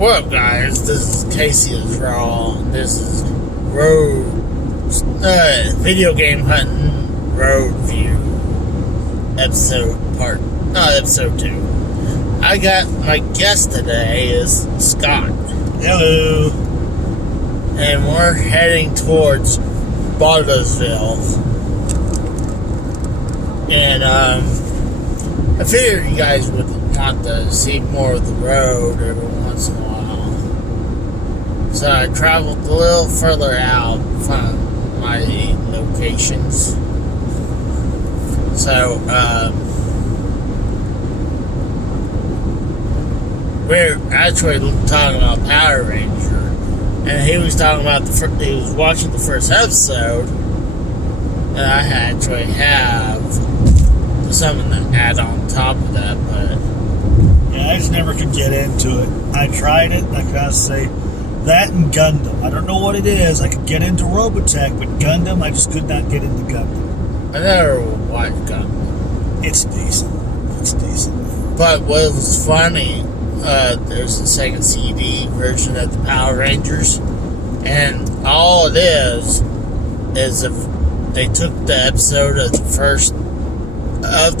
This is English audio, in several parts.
What up, guys? This is Casey is Raw. This is video game hunting road view episode 2. I got my guest today is Scott. Hello. And we're heading towards Bartlesville. And I figured you guys would want to see more of the road every once in a while. So I traveled a little further out from my locations. So we're actually talking about Power Ranger, and he was talking about he was watching the first episode, and I actually have something to add on top of that, but yeah, I just never could get into it. I tried it. I gotta say that and Gundam. I don't know what it is. I could get into Robotech, but Gundam, I just could not get into Gundam. I never watched Gundam. It's decent. It's decent. But what was funny, there's a second CD version of the Power Rangers, and all it is if they took the episode of the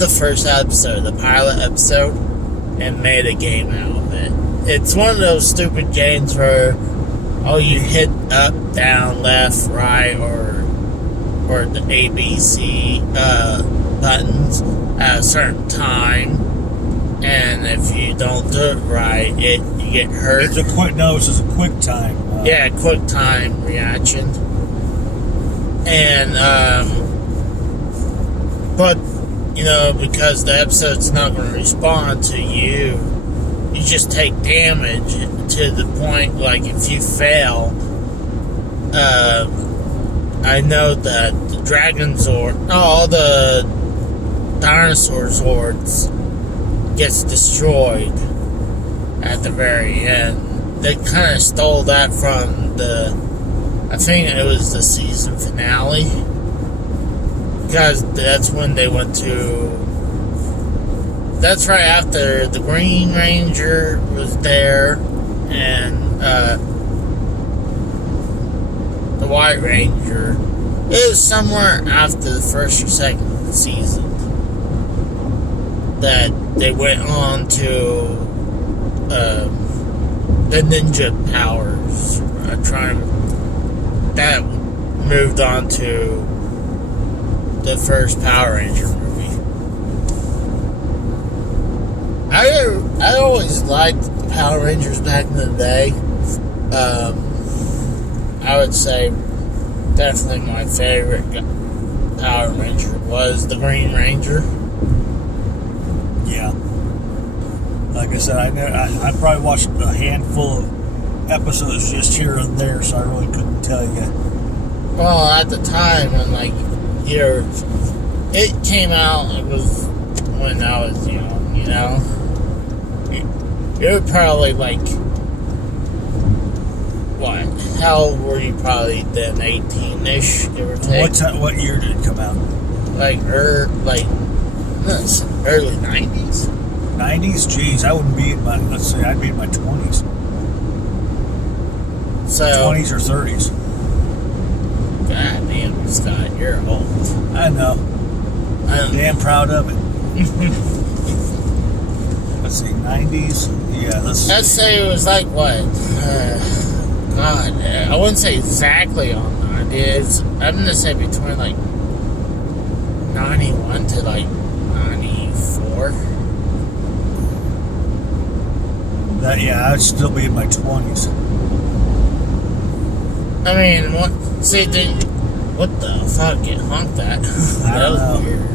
first episode, the pilot episode, and made a game out of it. It's one of those stupid games where you hit up, down, left, right, or the ABC buttons at a certain time, and if you don't do it right, you get hurt. This is a quick time. Quick time reaction. And but because the episode's not going to respond to you, you just take damage to the point, like, if you fail, I know that the Dragon Zord, all the dinosaur Zords gets destroyed at the very end. They kind of stole that from I think it was the season finale, because that's when they went to. That's right after the Green Ranger was there, and the White Ranger. It was somewhere after the first or second season that they went on to the ninja powers. That moved on to the first Power Ranger movie. I always liked the Power Rangers back in the day. I would say definitely my favorite Power Ranger was the Green Ranger. Yeah. Like I said, I probably watched a handful of episodes just here and there, so I really couldn't tell you. Well, at the time when it came out, it was when I was young, You were probably what? How old were you probably then? 18-ish, give or take? What year did it come out? Early 90s? 90s? Jeez, I wouldn't be in I'd be in my 20s. So 20s or 30s. God damn, Scott, you're old. I know. I'm damn proud of it. Let's see, 90s? Yeah, let's say it was what? God, I wouldn't say exactly on 90s. I'm going to say between 91 to 94. I'd still be in my 20s. I mean, what the fuck? It honked that. That was weird.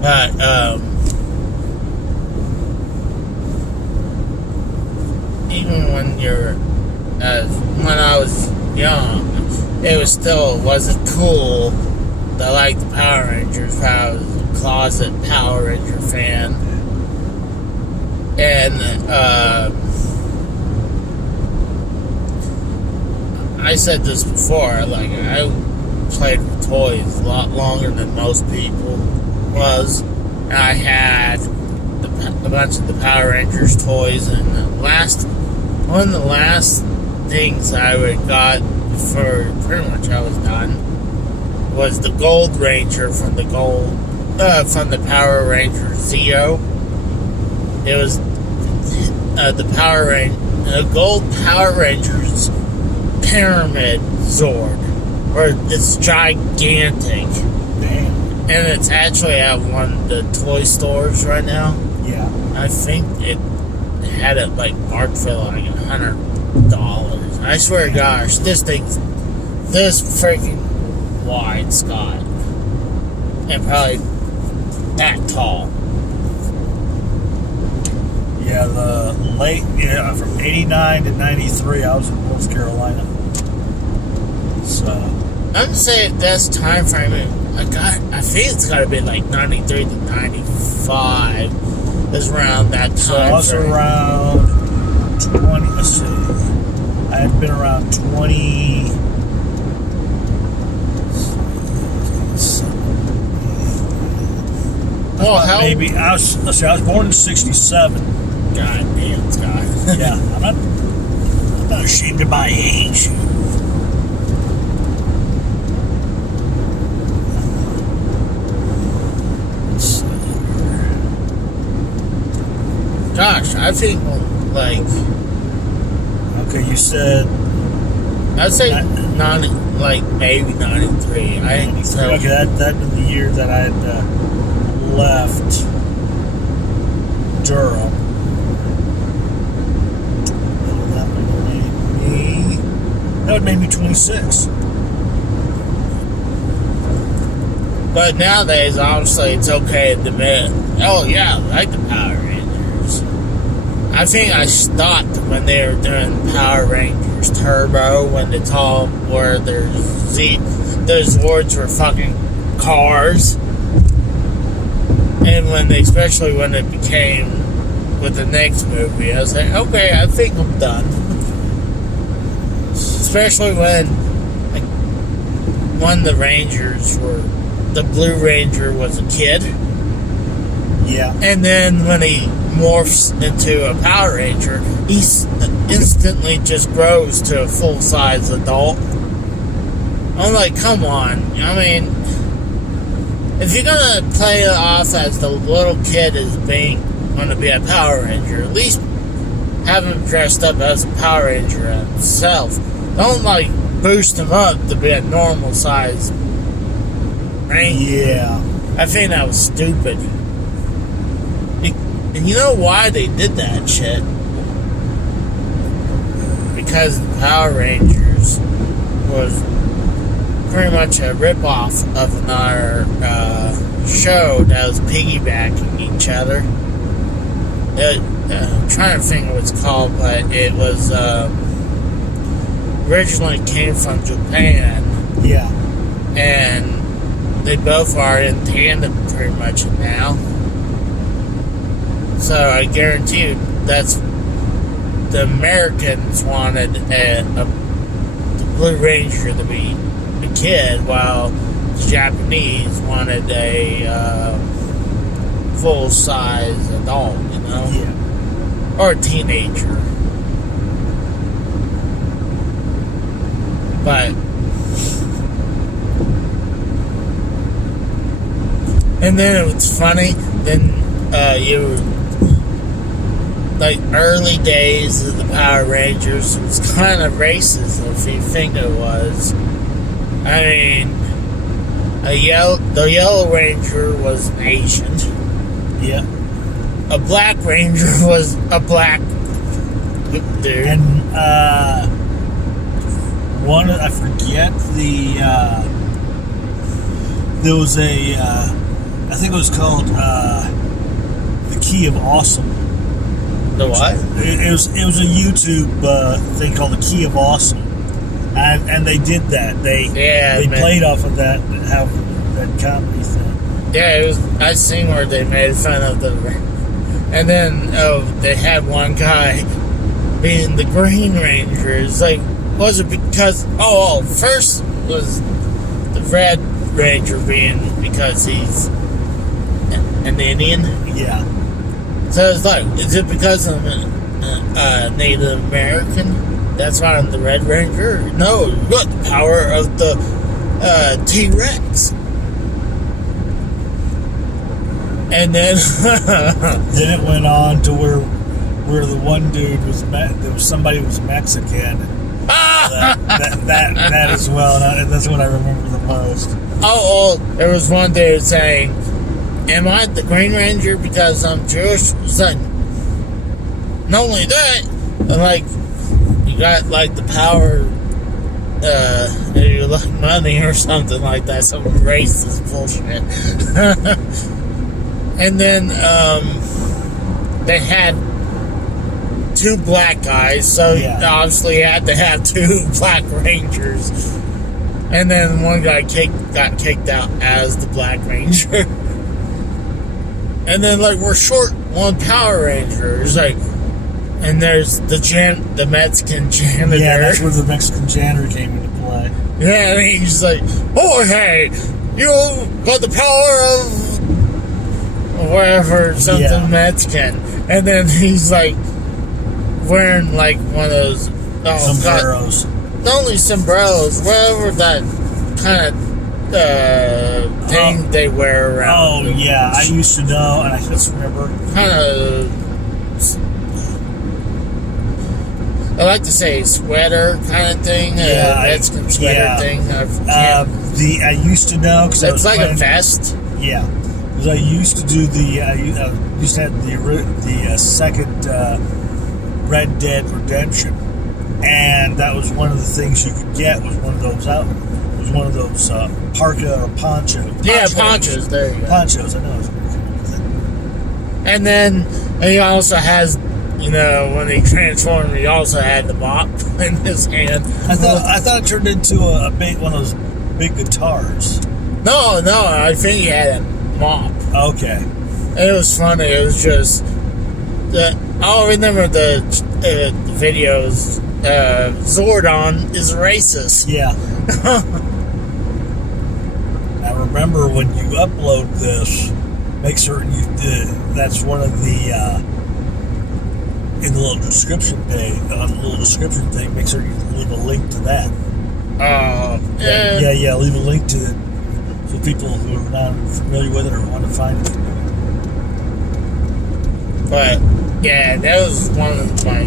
But, even when I was young, it wasn't cool to like the Power Rangers. I was a closet Power Ranger fan. And, I said this before, I played with toys a lot longer than most people was. I had a bunch of the Power Rangers toys, and one of the last things I would got for pretty much I was done was the Gold Ranger from the Power Rangers Zeo. It was the Gold Power Rangers Pyramid Zord, where it's gigantic. Damn. And it's actually at one of the toy stores right now. Yeah. I think it had it like marked for like $100. I swear to gosh, this thing's this freaking wide, Scott. And probably that tall. Yeah, from 89 to 93, I was in North Carolina. So, I'm saying this time frame, I think it's got to be like 93 to 95. Is around that time. So I was frame. around 20. Let's see. I had been around 20. Oh, hell. Maybe I was. Let's see. I was born in '67. God damn, Scott. Yeah, I'm not ashamed of my age. Let's see here. Gosh, I think like Okay, you said I'd say maybe 93. I think so. okay. That was the year that I had left Durham. That would make me 26. But nowadays, obviously, it's okay to admit, oh yeah, I like the Power Rangers. I think I stopped when they were doing Power Rangers Turbo, when it's all where those words were fucking cars. And especially when it became with the next movie, I was like, okay, I think I'm done. Especially when one of the Rangers the Blue Ranger was a kid. Yeah. And then when he morphs into a Power Ranger, he instantly just grows to a full-size adult. I'm like, come on. I mean, if you're gonna play it off as the little kid as being gonna be a Power Ranger, at least have him dressed up as a Power Ranger himself. Don't boost him up to be a normal size Ranger. Yeah. I think that was stupid. And you know why they did that shit? Because the Power Rangers was pretty much a ripoff of another show that was piggybacking each other. I'm trying to think of what it's called, but it was originally came from Japan. Yeah. And they both are in tandem pretty much now. So I guarantee you that's the Americans wanted the Blue Ranger to be a kid, while the Japanese wanted a full-size adult, you know? Yeah. Or a teenager. But and then it was funny, then early days of the Power Rangers, it was kind of racist if you think it was. I mean, the Yellow Ranger was an Asian. Yeah. A Black Ranger was a black dude. And I forget there was a I think it was called The Key of Awesome. The what? It was a YouTube thing called The Key of Awesome, and they did that. They played off of that comedy thing. Yeah, it was. I seen where they made fun of and then they had one guy being the Green Ranger. It's like, was it because first was the Red Ranger being because he's an Indian. Yeah. So it's like, is it because I'm Native American? That's why I'm the Red Ranger? No, you got the power of the T-Rex. And then Then it went on to where the one dude was there was somebody who was Mexican. That as well. And that's what I remember the most. oh, there was one dude saying, "Am I the Green Ranger because I'm Jewish?" It's like, not only that, like, you got like the power, you like money or something like that, some racist bullshit. And then they had two black guys, so obviously you had to have two black rangers. And then one guy got kicked out as the Black Ranger. And then, like, we're short one Power Ranger. It's like, and there's the Mexican janitor. Yeah, that's where the Mexican janitor came into play. Yeah, and he's like, "Oh, hey, you got the power of whatever, something Mexican." And then he's like wearing like one of those sombreros. Not only sombreros, whatever that kind of thing they wear around. Oh yeah, I used to know, and I just remember. Kind of, I like to say sweater kind of thing. Mexican sweater thing. I used to know because it's like a vest. Yeah, because I used to do used to have the second Red Dead Redemption, and that was one of the things you could get was one of those parka or poncho. Yeah, ponchos. There you go. Ponchos. I know. I was going to come up with it. And then he also has, when he transformed, he also had the mop in his hand. I thought it turned into one of those big guitars. No, I think he had a mop. Okay. It was funny. It was just I'll remember the videos. Zordon is racist. Yeah. Now remember, when you upload this, make certain that's one of the in the little description thing. Make sure you leave a link to that. Yeah. Leave a link to it so people who are not familiar with it or want to find it. But yeah, that was one of my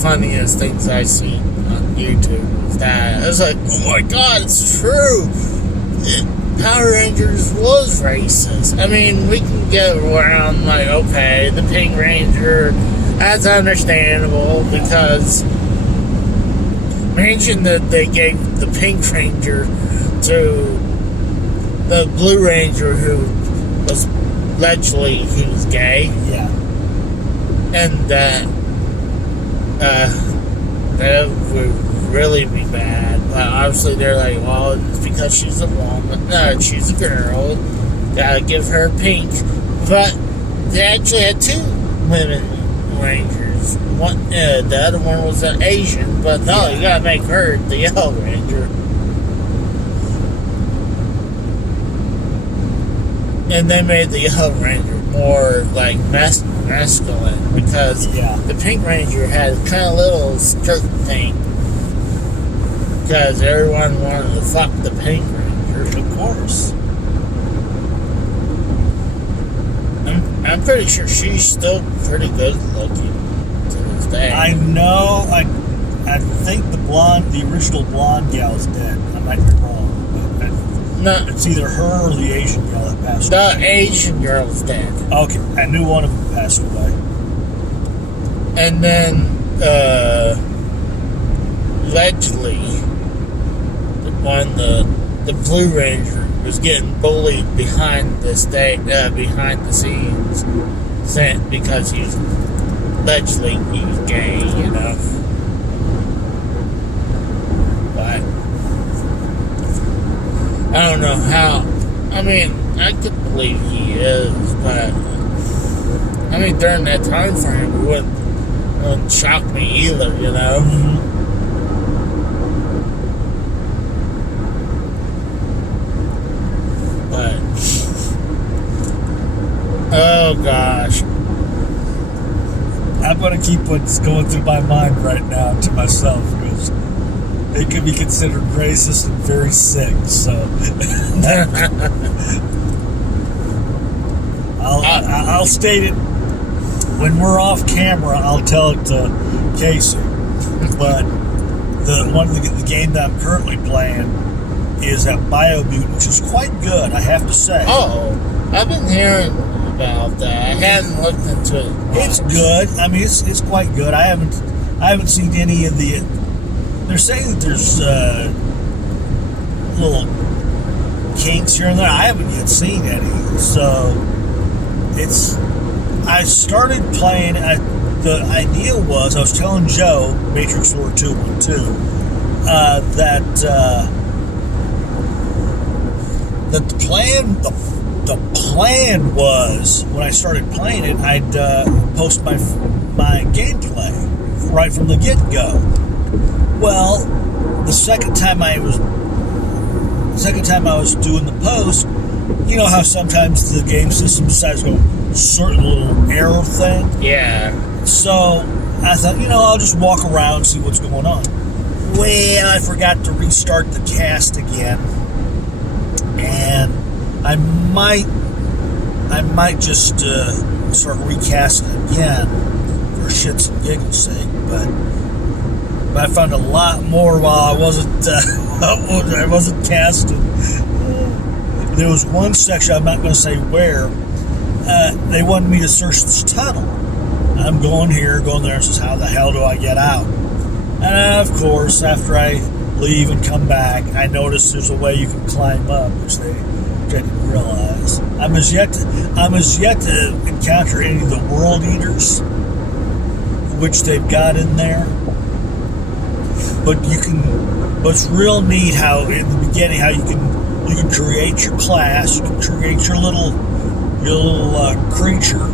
funniest things I seen on YouTube. Was that I was like, oh my god, it's true. Power Rangers was racist. I mean, we can get around like, okay, the Pink Ranger, that's understandable because imagine that they gave the Pink Ranger to the Blue Ranger who was allegedly he was gay. Yeah. And that would really be bad. But obviously they're like, well, it's because she's a woman. No, she's a girl. Gotta give her pink. But they actually had two women Rangers. One, the other one was an Asian. But no, you gotta make her the Yellow Ranger. And they made the Yellow Ranger more like masculine because the Pink Ranger had kind of little skirt thing because everyone wanted to fuck the Pink Ranger. Of course. I'm pretty sure she's still pretty good looking to this day. I know. I think the original blonde gal's dead. I might be wrong. No, it's either her or the Asian girl that passed away. The Asian girl's dead. Okay, I knew one of them passed away. And then, allegedly, the Blue Ranger was getting bullied behind the scenes, because he was allegedly he was gay, But I don't know how. I mean, I could believe he is, but I mean, during that time frame, it wouldn't shock me either, Mm-hmm. But oh gosh, I'm going to keep what's going through my mind right now to myself because it could be considered racist and very sick. So I'll state it when we're off camera. I'll tell it to Casey. But the game that I'm currently playing is at BioMutant, which is quite good, I have to say. Oh, I've been hearing about that. I hadn't looked into it much. It's good. I mean, it's quite good. I haven't seen any of the. They're saying that there's little kinks here and there. I haven't yet seen any. So I started playing. The idea was I was telling Joe, Matrix Lore 212, that the plan was when I started playing it, I'd post my gameplay right from the get-go. Well, the second time I was doing the post, you know how sometimes the game system decides to go certain little error thing? Yeah. So I thought, I'll just walk around and see what's going on. Well, I forgot to restart the cast again. And I might just start recasting again for shits and giggles sake, but I found a lot more while I wasn't casting. There was one section, I'm not going to say where, they wanted me to search this tunnel. I'm going here, going there, and says, how the hell do I get out? And of course, after I leave and come back, I notice there's a way you can climb up, which I didn't realize. I'm as yet to encounter any of the world eaters, which they've got in there. But it's real neat how in the beginning how you can create your class, you can create your little creature.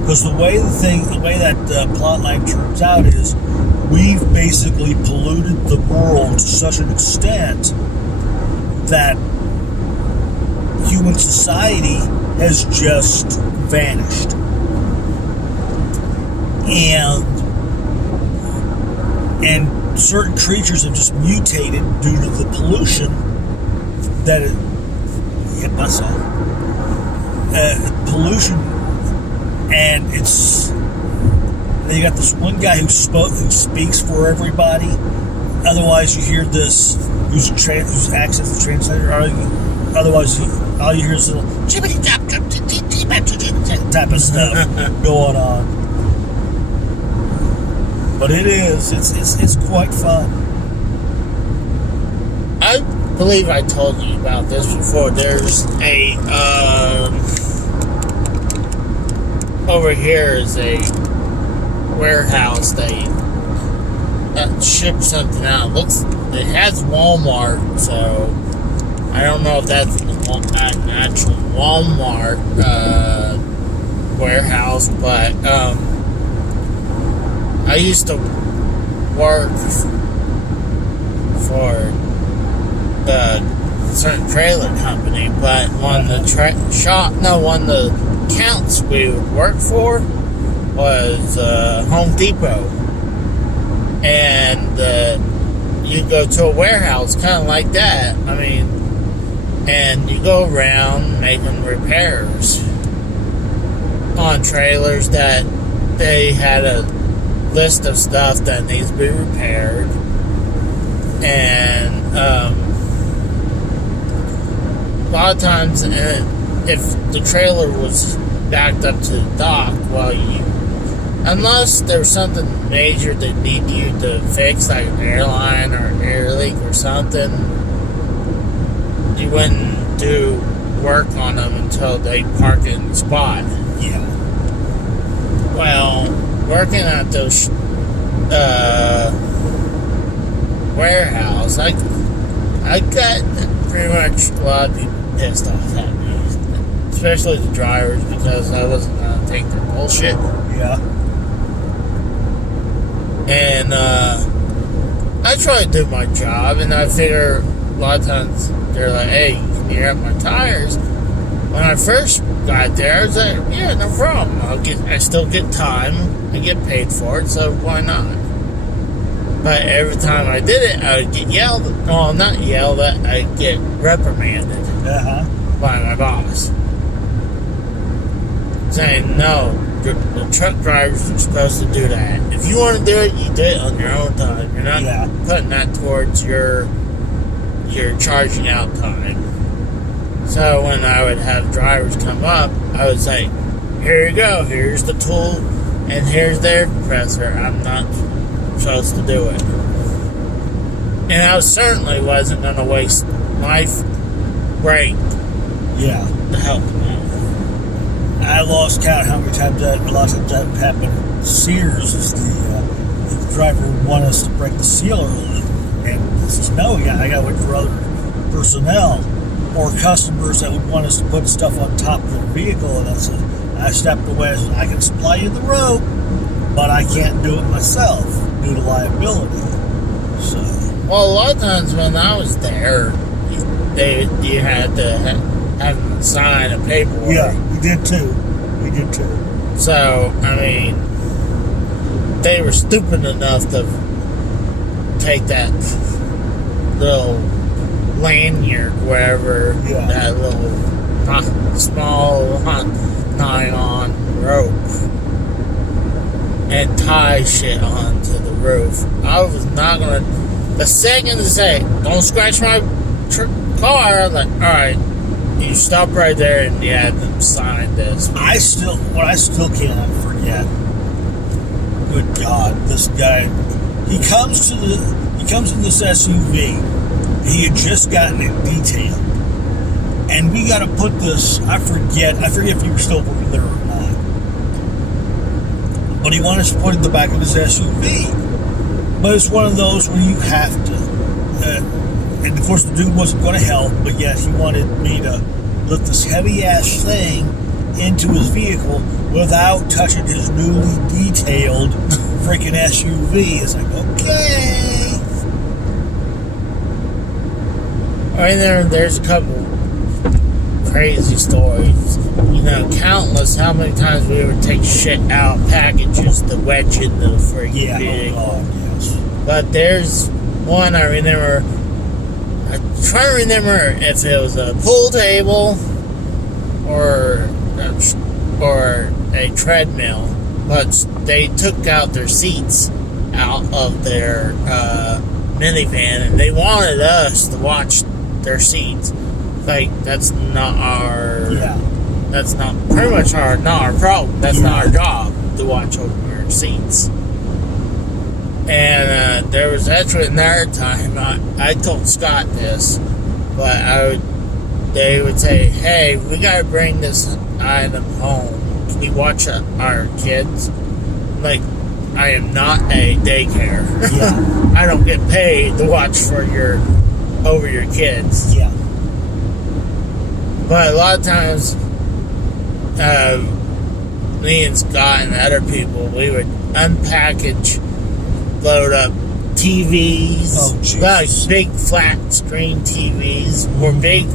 Because the way that plot line turns out is we've basically polluted the world to such an extent that human society has just vanished. And certain creatures have just mutated due to the pollution that pollution. And you got this one guy who speaks for everybody. Otherwise, you hear this who's acts as the translator. Otherwise, all you hear is a little type of stuff going on. But it's quite fun. I believe I told you about this before. There's a over here is a warehouse that ships something out. It has Walmart, so I don't know if that's an actual Walmart warehouse, but I used to work for a certain trailer company, but one of the accounts we would work for was Home Depot, and you go to a warehouse kind of like that. I mean, and you go around making repairs on trailers that they had a list of stuff that needs to be repaired, and a lot of times, if the trailer was backed up to the dock, unless there's something major that need you to fix, like an airline or an air leak or something, you wouldn't do work on them until they park in the spot. Yeah. Well, working at those warehouse, I got pretty much a lot of people pissed off at me, especially the drivers, because I wasn't gonna take their bullshit. Yeah. And I try to do my job, and I figure a lot of times they're like, "Hey, can you air up my tires?" When I first got there, I was like, yeah, no problem. I still get time. I get paid for it, so why not? But every time I did it, I would get yelled at. No, not yelled at. I'd get reprimanded by my boss. Saying, no, the truck drivers are supposed to do that. If you want to do it, you do it on your own time. You're not putting that towards your charging out time. So when I would have drivers come up, I would say, here you go, here's the tool, and here's the air compressor. I'm not supposed to do it. And I certainly wasn't going to waste my break to help them out. I lost count how many times that happened. Sears is the driver would want us to break the sealer, and this is no, I got to wait for other personnel or customers that would want us to put stuff on top of their vehicle, and I stepped away and said, I can supply you the rope, but I can't do it myself due to liability. So, well, a lot of times when I was there, you had to have them sign a paperwork. Yeah, we did too. So, I mean, they were stupid enough to take that little lanyard, whatever, that little small nylon rope, and tie shit onto the roof. I was not gonna. The second to say, "Don't scratch my car," I'm like, all right, you stop right there, and you had them sign this. What I still cannot forget. Good God, this guy. He comes in this SUV. He had just gotten it detailed, and we got to put this. I forget if you were still working there or not. But he wanted us to put it in the back of his SUV. But it's one of those where you have to. And of course, the dude wasn't going to help, but yet he wanted me to lift this heavy-ass thing into his vehicle without touching his newly detailed freaking SUV. It's like, okay. I mean, there's a couple crazy stories. Countless how many times we would take shit out packages to wedge in the freaking vehicle. Oh, yes. But there's one I remember. I'm trying to remember if it was a pool table or a treadmill, but they took out their seats out of their minivan, and they wanted us to watch their seats. Like, that's not our pretty much not our problem. That's not our job to watch over our seats. And there was actually another time I told Scott this, but they would say, hey, we gotta bring this item home. Can you watch our kids? Like, I am not a daycare. Yeah. I don't get paid to watch over your kids. Yeah. But a lot of times, me and Scott and other people, we would unpackage, load up TVs, like big flat screen TVs, or big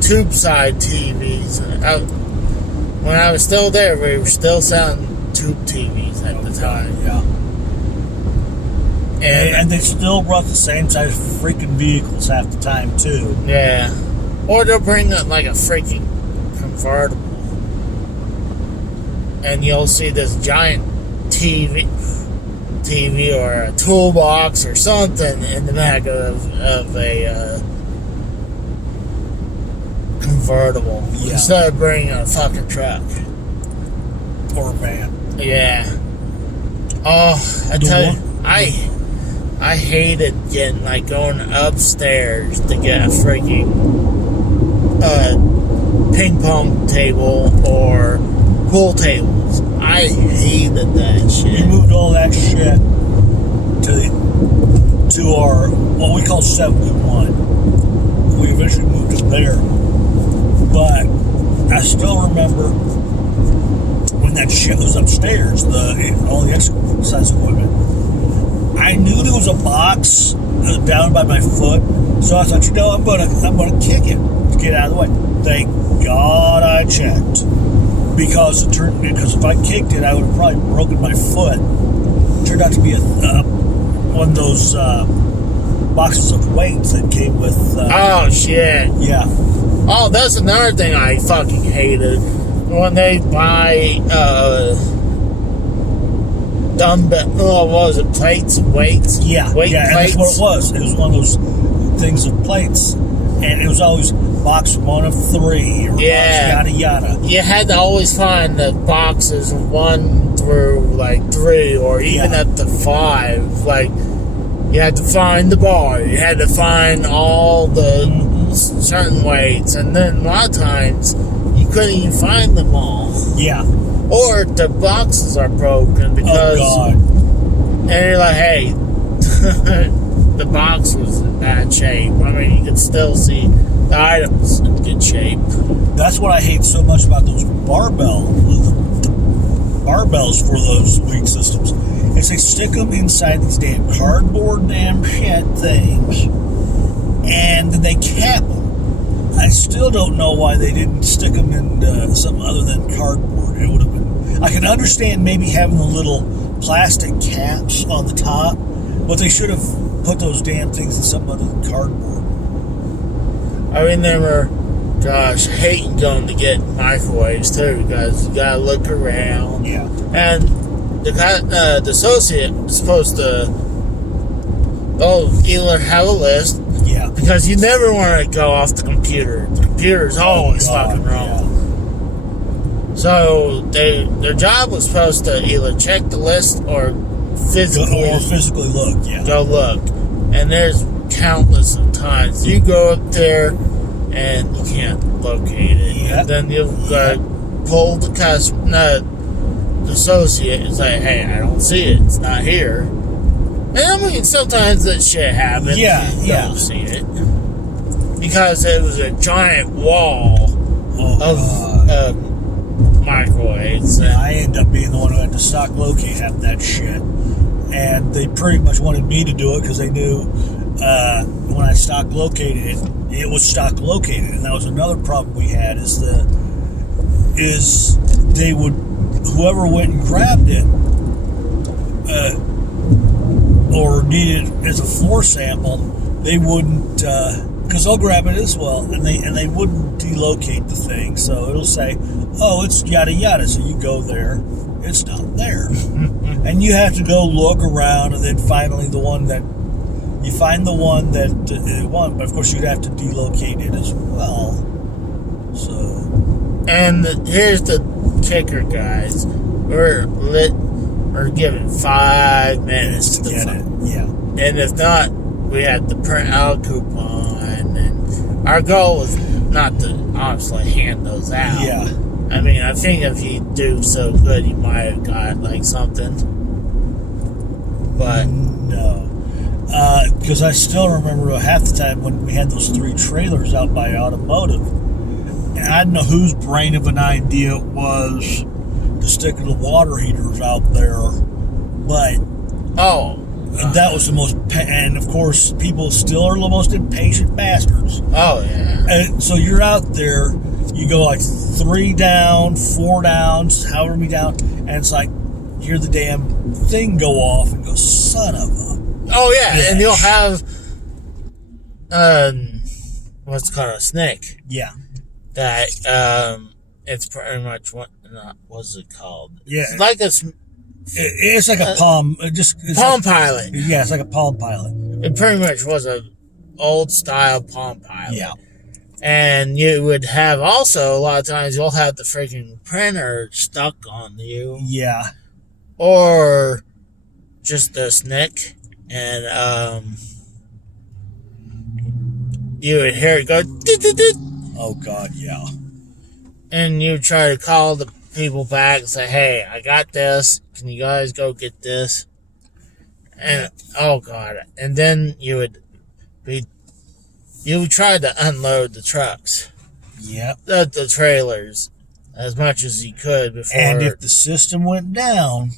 tube side TVs. When I was still there, we were still selling tube TVs at the time. Yeah. And they still brought the same size freaking vehicles half the time, too. Yeah. Or they'll bring like a freaking convertible. And you'll see this giant TV or a toolbox or something in the back of a convertible. Yeah. Instead of bringing a fucking truck. Or a van. Yeah. Oh, I tell you, I hated going upstairs to get a freaking ping pong table or pool tables. I hated that shit. We moved all that shit to our, what we call 71. We eventually moved it there. But I still remember when that shit was upstairs, all the exercise equipment. I knew there was a box down by my foot, so I thought, I'm gonna kick it to get out of the way. Thank God I checked. because if I kicked it, I would have probably broken my foot. It turned out to be one of those boxes of weights that came with. Oh shit! Yeah. Oh, that's another thing I fucking hated when they buy dumbbell. Oh, what was it? Plates, weights. Yeah. Weight yeah, plates. And that's what it was. It was one of those things of plates, and it was always box 1 of 3 or box yada yada. You had to always find the boxes 1 through like 3 or even up to 5. Like you had to find the bar, you had to find all the certain weights, and then a lot of times you couldn't even find them all. Yeah. Or the boxes are broken because. Oh God. And you're like, hey, the box was in bad shape. I mean, you could still see the items in good shape. That's what I hate so much about those the barbells for those weight systems. Is they stick them inside these damn cardboard damn shit things, and then they cap them. I still don't know why they didn't stick them in something other than cardboard. It would have been. I can understand maybe having the little plastic caps on the top, but they should have put those damn things in something other than cardboard. I remember, gosh, hating going to get microwaves too, because you gotta look around. Yeah. And the associate is supposed to either have a list. Yeah. Because you never want to go off the computer. The computer's always fucking wrong. Yeah. So their job was supposed to either check the list or physically look. Yeah. Go look. And there's countless of times you go up there and you can't locate it. Yeah. And then you'll pull the associate and say, hey, I don't see it. It's not here. And I mean, sometimes that shit happens. Yeah, You yeah. don't see it. Because it was a giant wall of microwaves. Yeah, I ended up being the one who had to stock locate half that shit. And they pretty much wanted me to do it because they knew when I stock located it, it was stock located. And that was another problem we had is they would, whoever went and grabbed it, or needed it as a floor sample, they wouldn't, because they'll grab it as well, and they wouldn't delocate the thing. So it'll say, oh, it's yada yada. So you go there, it's not there, and you have to go look around, and then finally you find the one that won. But of course, you'd have to delocate it as well. So, and here's the kicker, guys. We're given 5 minutes to get it. Yeah. And if not, we had to print out a coupon. And our goal was not to honestly hand those out. Yeah. I mean, I think if you do so good, you might have got like something. But no. Because I still remember half the time when we had those 3 trailers out by Automotive, and I don't know whose brain of an idea it was to stick the water heaters out there, but that was the most, and of course people still are the most impatient bastards. Oh yeah. And so you're out there, you go like 3 down, 4 downs, however many down, and it's like you hear the damn thing go off and go, son of a. Oh yeah, bitch. and you'll have what's called a snake. Yeah. That it's pretty much what's it called? Yeah. It's like It's like a Palm, Palm Pilot. Yeah, it's like a Palm Pilot. It pretty much was a old style Palm Pilot. Yeah. And you would have also, a lot of times, you'll have the freaking printer stuck on you. Yeah. Or just the snick. And you would hear it go, dit. Oh, God, yeah. And you try to call the people back and say, hey, I got this. Can you guys go get this? And, oh, God. And then you would try to unload the trucks. Yep. The trailers. As much as you could before. And if the system went down,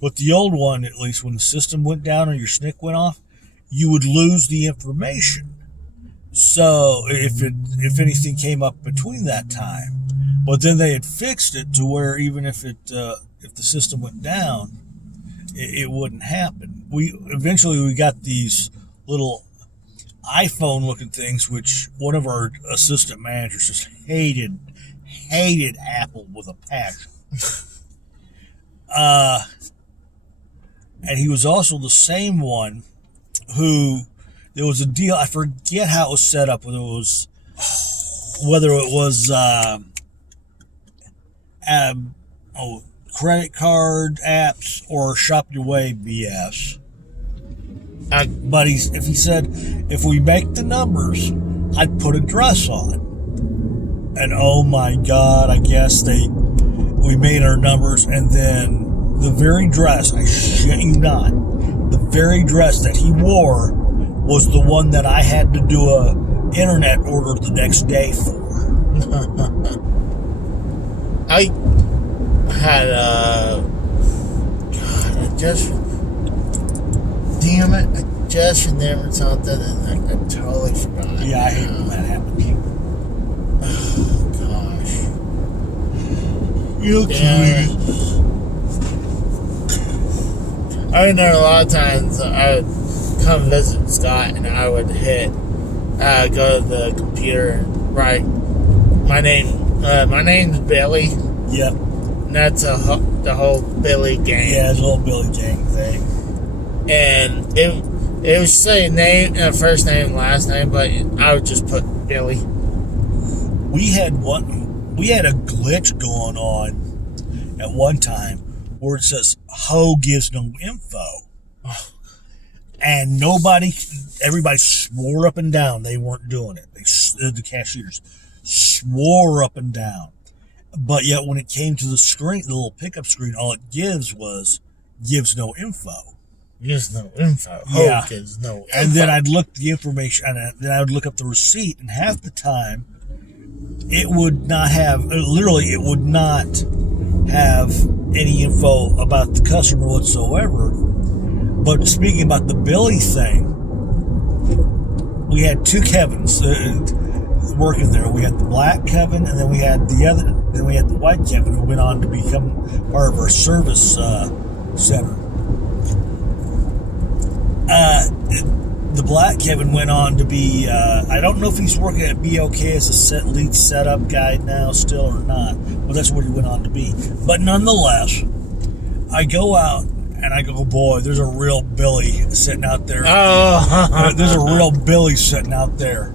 with the old one, at least, when the system went down or your SNCC went off, you would lose the information. So if anything came up between that time, But then they had fixed it to where even if the system went down, it wouldn't happen. We eventually got these little iPhone looking things, which one of our assistant managers just hated Apple with a passion. And he was also the same one who, there was a deal, I forget how it was set up, whether it was credit card apps or Shop Your Way BS. But he said, if we make the numbers, I'd put a dress on. And oh my God, I guess we made our numbers, and then the very dress, I shit you not, the very dress that he wore was the one that I had to do a internet order the next day for. I had damn it, I just remembered something and I totally forgot. Yeah, I hate when that happens. Oh, gosh. You kidding? I remember a lot of times I would come visit Scott and I would go to the computer and write my name's Billy. Yep. And that's the whole Billy gang. Yeah, it's a whole Billy gang thing. And it would say name, first name and last name, but I would just put Billy. We had a glitch going on at one time where it says Ho gives no info. And everybody swore up and down they weren't doing it. The cashiers swore up and down. But yet when it came to the screen, the little pickup screen, all it gives no info. Gives no info. Yeah. Gives no info. And then I'd look the information, and then I would look up the receipt, and half the time it would not have any info about the customer whatsoever. But speaking about the Billy thing, we had two Kevins working there. We had the black Kevin, and then we had the white Kevin, who went on to become part of our service center. The black Kevin went on to be, I don't know if he's working at BOK as a lead setup guy now still or not, but that's what he went on to be. But nonetheless, I go out and I go, boy, there's a real Billy sitting out there. Oh. There's a real Billy sitting out there.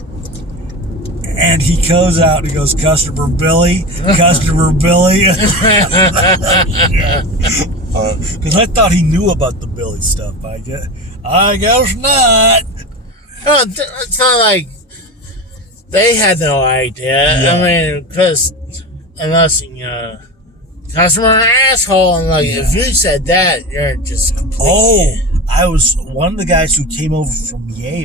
And he goes out and he goes, customer Billy. Because I thought he knew about the Billy stuff. I guess not. Oh, it's not like they had no idea. Yeah. I mean, because unless customer asshole, and like if you said that, you're just complete. Oh, I was one of the guys who came over from Yale.